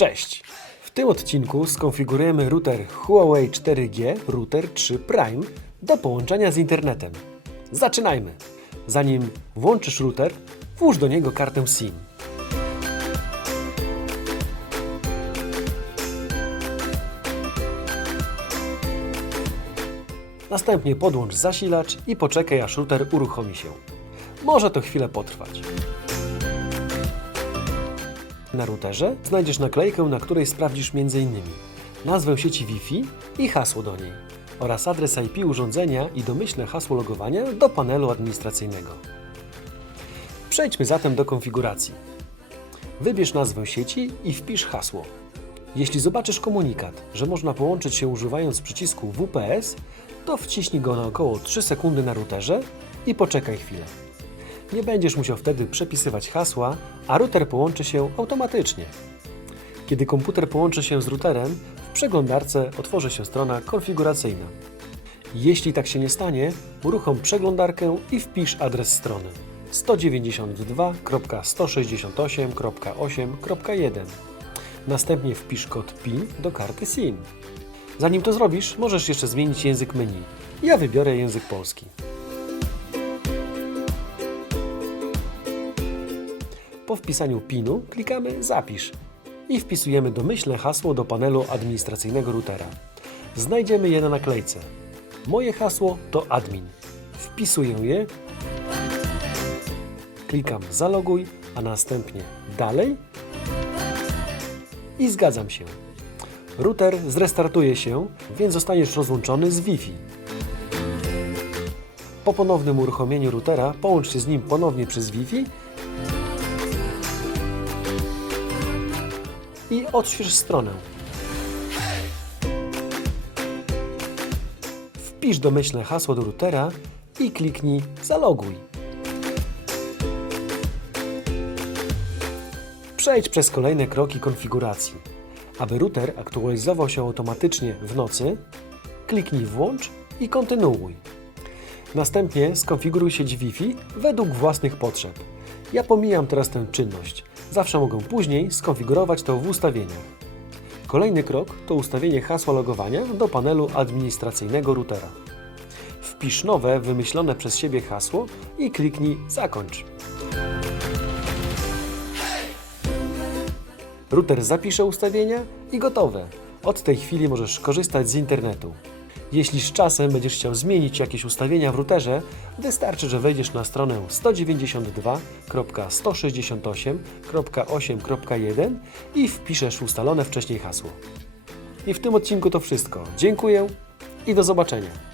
Cześć! W tym odcinku skonfigurujemy router Huawei 4G Router 3 Prime do połączenia z internetem. Zaczynajmy! Zanim włączysz router, włóż do niego kartę SIM. Następnie podłącz zasilacz i poczekaj aż router uruchomi się. Może to chwilę potrwać. Na routerze znajdziesz naklejkę, na której sprawdzisz m.in. nazwę sieci Wi-Fi i hasło do niej oraz adres IP urządzenia i domyślne hasło logowania do panelu administracyjnego. Przejdźmy zatem do konfiguracji. Wybierz nazwę sieci i wpisz hasło. Jeśli zobaczysz komunikat, że można połączyć się używając przycisku WPS, to wciśnij go na około 3 sekundy na routerze i poczekaj chwilę. Nie będziesz musiał wtedy przepisywać hasła, a router połączy się automatycznie. Kiedy komputer połączy się z routerem, w przeglądarce otworzy się strona konfiguracyjna. Jeśli tak się nie stanie, uruchom przeglądarkę i wpisz adres strony 192.168.8.1. Następnie wpisz kod PIN do karty SIM. Zanim to zrobisz, możesz jeszcze zmienić język menu. Ja wybiorę język polski. Po wpisaniu PIN-u klikamy Zapisz i wpisujemy domyślne hasło do panelu administracyjnego routera. Znajdziemy je na naklejce. Moje hasło to admin. Wpisuję je, klikam Zaloguj, a następnie Dalej i zgadzam się. Router zrestartuje się, więc zostaniesz rozłączony z Wi-Fi. Po ponownym uruchomieniu routera połącz się z nim ponownie przez Wi-Fi i odśwież stronę. Wpisz domyślne hasło do routera i kliknij Zaloguj. Przejdź przez kolejne kroki konfiguracji. Aby router aktualizował się automatycznie w nocy, kliknij Włącz i kontynuuj. Następnie skonfiguruj sieć Wi-Fi według własnych potrzeb. Ja pomijam teraz tę czynność. Zawsze mogę później skonfigurować to w ustawieniach. Kolejny krok to ustawienie hasła logowania do panelu administracyjnego routera. Wpisz nowe, wymyślone przez siebie hasło i kliknij Zakończ. Router zapisze ustawienia i gotowe. Od tej chwili możesz korzystać z internetu. Jeśli z czasem będziesz chciał zmienić jakieś ustawienia w routerze, wystarczy, że wejdziesz na stronę 192.168.8.1 i wpiszesz ustalone wcześniej hasło. I w tym odcinku to wszystko. Dziękuję i do zobaczenia.